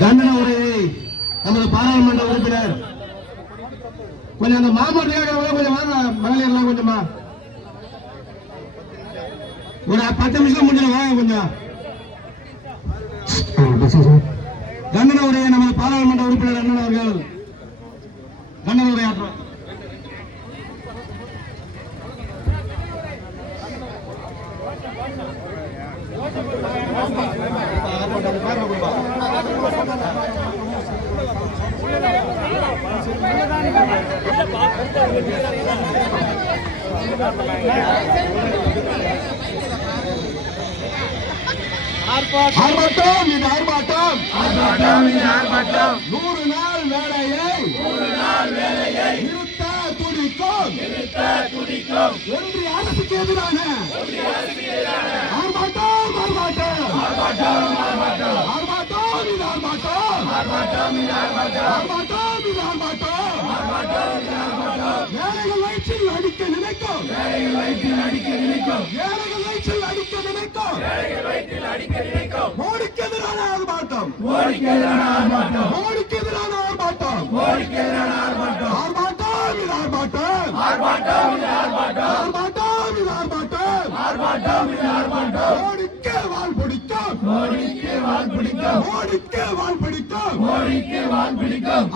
தண்டனை உரையை நமது பாராளுமன்ற உறுப்பினர் கொஞ்சம் அந்த மாமூர் கொஞ்சம் வாங்க மகளிர்லாம் கொஞ்சமா ஒரு 10 நிமிஷம் முடிஞ்சு வாங்க கொஞ்சம். தண்டனை உரையை நமது பாராளுமன்ற உறுப்பினர் அண்ணன் அவர்கள் தண்டனை உரையாற்றுவார். ஆர்ப்பாட்டம் இது ஆர்ப்பாட்டம் 100 நாள் வேலையை நிறுத்த துடிக்கும் ஒன்றிய அரசுக்கு எதிரான ஆர்ப்பாட்டம் வேலைகள் வயிற்றில் அடிக்க நினைக்கும் மோடிக்கு எதிரான ஆர்ப்பாட்டம்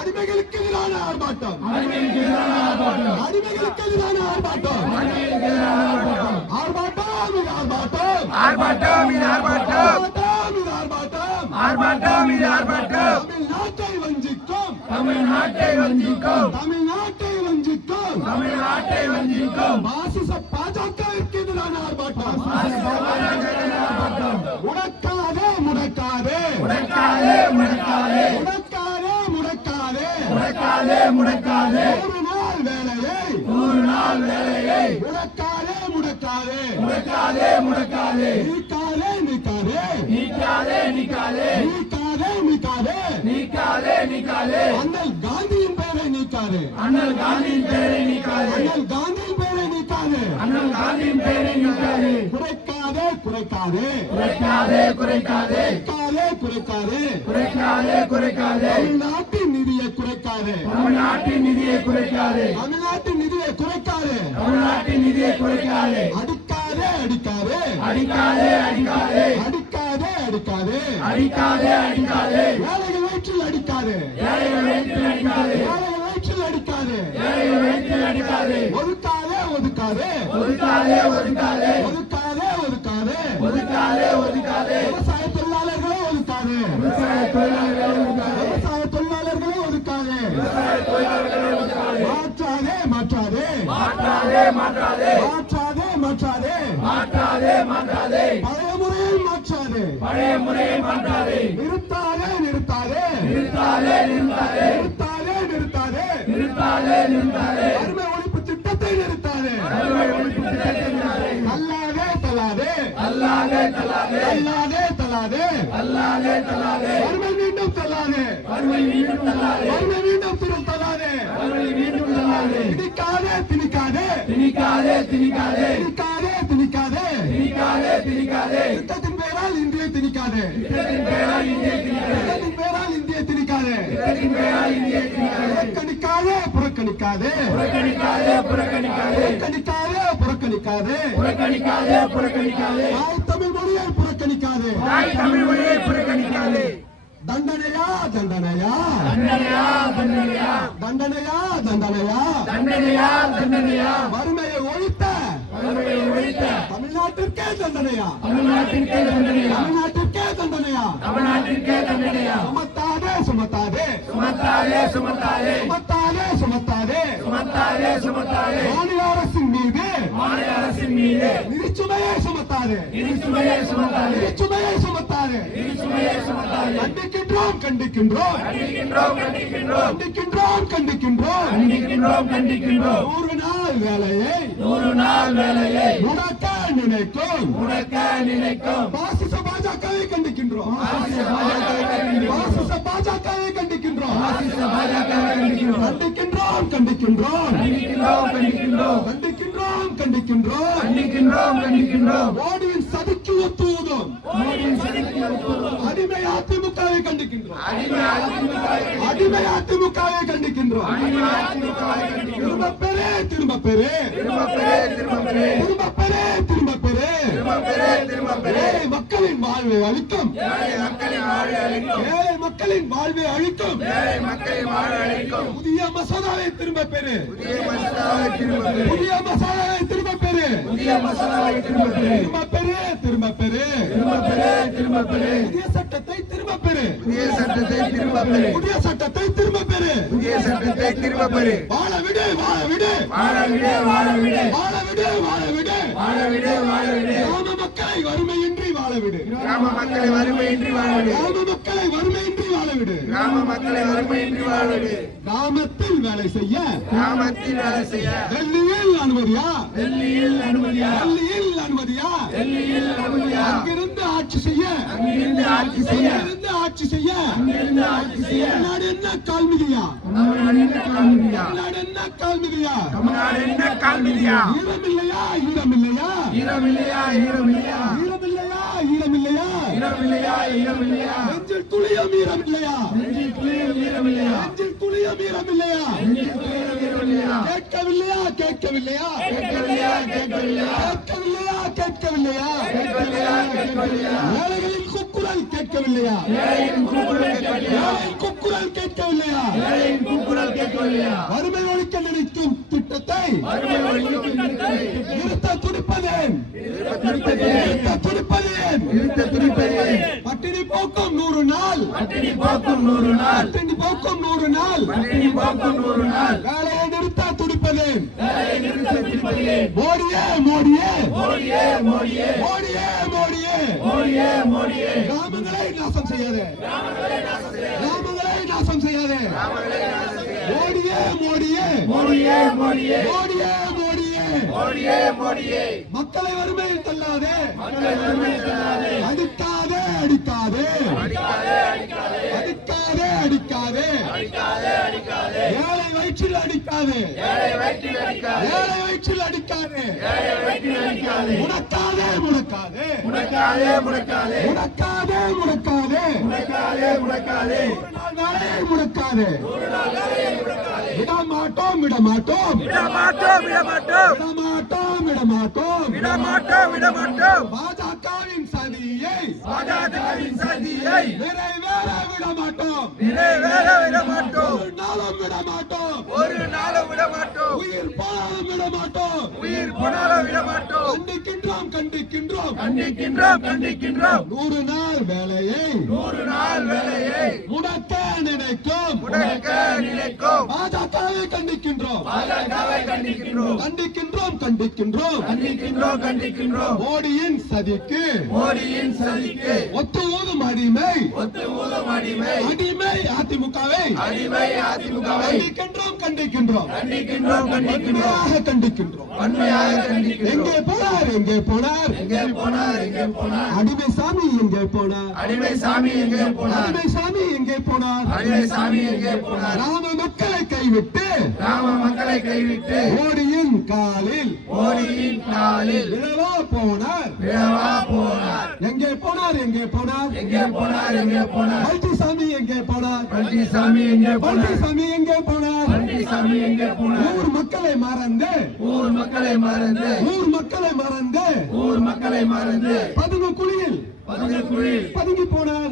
அடிமைகளுக்கு எதிரான ஆர்ப்பாட்டம் தமிழ்நாட்டை வஞ்சிக்கும் பாசிச பாஜகவிற்கு எதிரான ஆர்ப்பாட்டம் முடக்காதே 100 நாள் வேலையை முடக்காதே நீக்காதே அண்ணல் காந்தியின் பெயரை நீக்காதே குறைக்காதே தமிழ்நாட்டின் நிதியை குறைக்காதே அடிக்காதே வேலைகள் வயிற்றில் அடிக்காதே ஒதுக்காதே விவசாய தொழிலாளர்களே ஒதுக்காதே மாற்றாதே பழைய முறையில் மாற்றாதே நிறுத்தாதே வறுமை ஒழிப்பு திட்டத்தை நிறுத்தாதே தள்ளாதே வறுமை மீண்டும் தள்ளாதே திணிக்காதே திட்டத்தின் பெயரால் இந்தியை திணிக்காதே புறக்கணிக்காதே தமிழ் மொழியை புறக்கணிக்காதே தண்டனையா வறுமையை ஒழித்த தமிழ்நாட்டிற்கே தண்டனையா சுமத்தாதே மாநில அரசின் மீது நிதிச்சுமையை சுமத்தாதே கண்டிக்கின்றோம் 100 நாள் வேலையை முடக்க நினைக்கும் பாசிச பாஜகவை கண்டிக்கின்றோம் கண்டிக்கின்றோம் கண்டிக்கின்றோம் கண்டிக்கின்றோம் மோடியின் சதிக்கு ஒத்துவதும் அடிமை அதிமுகவை கண்டிக்கின்றோம் அடிமை அதிமுகவை கண்டிக்கின்றோம் திரும்ப பெரு திரும்ப பெரு ஏழை மக்களின் வாழ்வை அழிக்கும் ஏழை மக்களின் வாழ்வை அழிக்கும் புதிய மசோதாவை திரும்ப பெறு புதிய மசோதாவை திரும்ப பெறு திரும்ப பெறு புதிய சட்டத்தை திரும்ப பெறு புதிய சட்டத்தை திரும்ப பெறு வாழ விடு கிராம மக்களை வறுமையின்றி வாழ விடு கிராமத்தில் வேலை செய்ய டெல்லியில் அனுமதியா அங்கிருந்து ஆட்சி செய்ய தமிழ்நாடு என்ன கால்மிதியா ஈரமில்லையா நெஞ்சில் துளியும் ஈரமில்லையா கேட்கவில்லையா ஏழைகளின் குக்குரல் கேட்கவில்லையா வறுமை ஒழிக்க நினைக்கும் திட்டத்தை நிறுத்த துடிப்பதேன் பட்டினி போக்கும் 100 நாள் வேலையை நிறுத்த துடிப்பதேன் மோடியே கிராமங்களை நாசம் செய்யாதே மோடியே மக்களை வறுமையில் தள்ளாதே அடிக்காதே ஏழை வயிற்றில் அடிக்காதே முடக்காதே விடமாட்டோம் பாஜகவின் சதியை நிறைவேற விடமாட்டோம் ஒரு நாளும் விடமாட்டோம் உயிர் போனாலும் விடமாட்டோம் கண்டிக்கின்றோம் 100 நாள் வேலையை முடக்க நினைக்கும் பாஜகவை கண்டிக்கின்றோம் மோடியின் சதிக்கு ஒத்து ஊதும் அடிமை அதிமுகவை கண்டிக்கின்றோம் எங்கே போனார் அடிமை சாமி எங்கே போனார் ராம மக்களை கைவிட்டு மோடியின் காலில் விழவா போனார் எங்கே போனார் பழனிசாமி எங்கே போனார் ஊர் மக்களை மறந்து பதுங்கு குழியில் பதுங்கி போனார்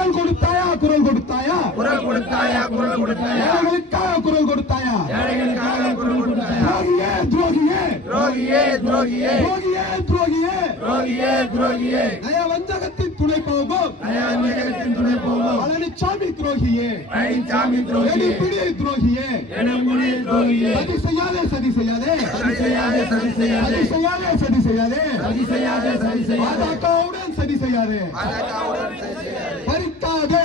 குரல் கொடுத்தாயா ஏழைகளுக்காக குரல் கொடுத்தாயா துரோகியே நயவஞ்சகத்தின் துணை போகும் பழனிசாமி துரோகியே துரோகியே சதி செய்யாதே பாஜகவுடன் சதி செய்யாதே பறிக்காதே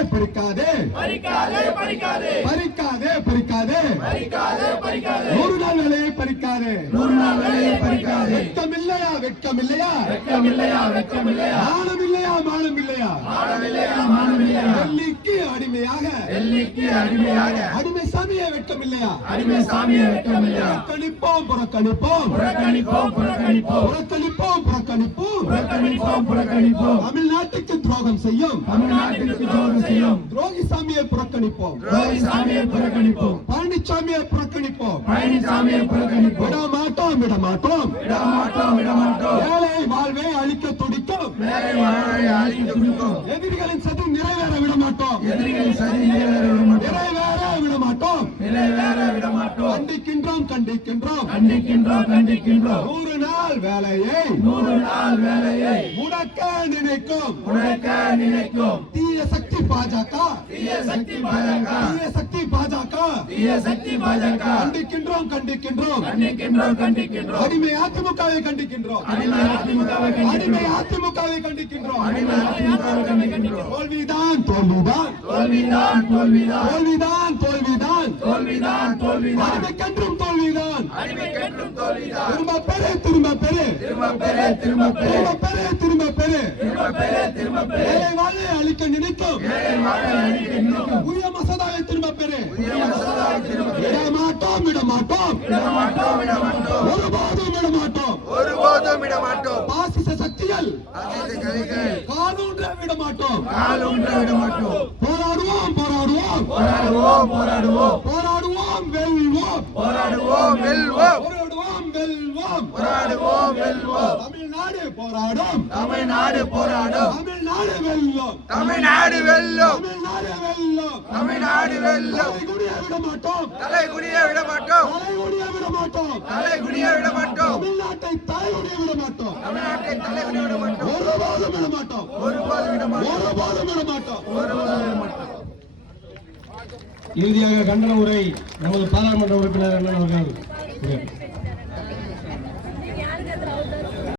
100 நாள் வேலையை பறிக்காதே வெட்கமில்லையா வெட்கமில்லையா வெட்கமில்லையா வெட்கமில்லையா மானமில்லையா மானமில்லையா மானமில்லையா மானமில்லையா டெல்லிக்கு அடிமையாக டெல்லிக்கு அடிமையாக அடிமை சாமியை வெட்கமில்லையா அடிமை சாமியை வெட்கமில்லையா புறக்கணிப்போம் புறக்கணிப்போம் புறக்கணிப்போம் புறக்கணிப்போம் புறக்கணிப்போம் புறக்கணிப்போம் புறக்கணிப்போம் புறக்கணிப்போம் தமிழ்நாட்டுக்கு துரோகம் செய்யும் தமிழ்நாட்டுக்கு துரோகம் செய்யும் துரோகி சாமியை புறக்கணிப்போம் துரோகி சாமியை புறக்கணிப்போம் பழனிசாமியை புறக்கணிப்போம் பழனிசாமியை புறக்கணிப்போம் விடமாட்டோம் விடமாட்டோம் விடமாட்டோம் விடமாட்டோம் ஏழை வாழ்வை அழிக்க துடிக்கும் வேலை வாழை அழித்து கொடுக்கும் எதிரிகளின் சதி நிறைவேற விடமாட்டோம் எதிரிகள் சரி நிறைவேற விடமாட்டோம் நிறைவேற விடமாட்டோம் நிறைவேற விடமாட்டோம் கண்டிக்கின்றோம் கண்டிக்கின்றோம் கண்டிக்கின்றோம் கண்டிக்கின்றோம் 100 நாள் வேலையை 100 நாள் வேலையை முடக்க நினைக்கும் உடைக்க நினைக்கும் தீய சக்தி பாஜக தீய சக்தி பாஜக தீய சக்தி பாஜக தீய சக்தி பாஜக கண்டிக்கின்றோம் கண்டிக்கின்றோம் கண்டிக்கின்றோம் கண்டிக்கின்றோம் அடிமை அதிமுகவை கண்டிக்கின்றோம் அடிமை அதிமுகவை அடிமை கண்டிக்கின்றோம் அதிமுகவை கண்டிக்கின்றோம் அடிமை அதிமுகவை கண்டிக்கின்றோம் தோல்விதான் தோல்விதான் தோல்விதான் தோல்விதான் தோல்விதான் தோல்விதான் தோல்விதான் தோல்விதான் அடிமைக்கென்றும் தோல்விதான் அடிமைக்கென்றும் தோல்விதான் திரும்ப பெரு திரும்ப பெரு திரும்ப பெரு திரும்ப பெரு திரும்ப பெரு திரும்ப பெரு திரும்ப பெரு திரும்ப பெரு ஏழை வாழை அழிக்க நினைக்கும் ஏழை வாழை அழிக்க நினைக்கும் உரிய மசோதாவை திரும்ப பெரு புதிய மசோதாவை திரும்ப பெரு விடமாட்டோம் விடமாட்டோம் விடமாட்டோம் விடமாட்டோம் ஒருபோதும் விடமாட்டோம் ஒருபோதும் விடமாட்டோம் பாசிச சக்திகள் அஜித் கைகள் காலூன்ற விடமாட்டோம் கால் ஊன்ற விடமாட்டோம் போராடுவோம் போராடுவோம் போராடுவோம் போராடுவோம் போராடுவோம் வெல்வோம் போராடுவோம் வெல்வோம் போராடுவோம் வெல்வோம் போராடுவோம் வெல்வோம் தமிழ்நாடு போராடும் தமிழ்நாடு போராடும் தமிழ்நாடு வெல்லும் தமிழ்நாடு வெல்லும் தமிழ்நாடு வெல்லும் தமிழ்நாடு வெல்லும் தலைகுனிய விடமாட்டோம் தலைகுனிய விடமாட்டோம் தலைகுனிய விடமாட்டோம் தலைகுனிய விடமாட்டோம் தமிழ்நாட்டை தலைகுனிய விடமாட்டோம் தமிழ்நாட்டை தலைகுனிய விடமாட்டோம் ஒருபோதும் விடமாட்டோம் ஒருபோதும் விடமாட்டோம் ஒருபோதும் விடமாட்டோம் ஒருபோதும் விடமாட்டோம் இறுதியாக கண்டன உரை நமது பாராளுமன்ற உறுப்பினர் அண்ணன் அவர்கள்